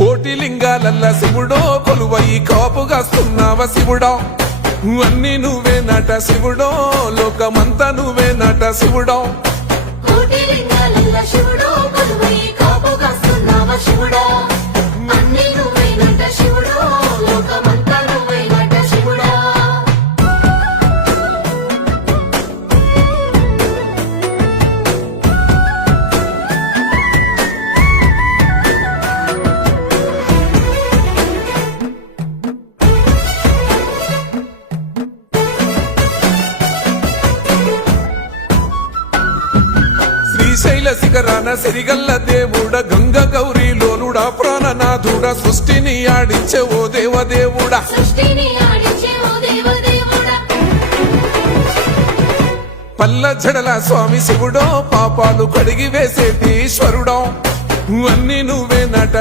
కోటి లింగాలల్ల శివుడో కొలువై కాపుగాస్తున్నావ శివుడో అన్ని నువ్వే నట శివుడో లోకమంతా నువ్వే నట శివుడో కోటి లింగాలల్ల శివుడో కొలువై కాపుగాస్తున్నావ శివుడో అన్ని నువ్వే నట శివుడో లోకమంతా నువ్వే నట శివుడో శ్రీశైల శిఖరాన సిరిగల్ల దేవుడ గంగ గౌరీ లోలుడా ప్రాణనాథుడ సృష్టిని ఆడించే ఓ దేవదేవుడా సృష్టిని ఆడించే ఓ దేవదేవుడా పల్ల జడల స్వామి శివుడో పాపాలు కడిగి వేసేటి ఈశ్వరుడో అన్ని నువ్వే నట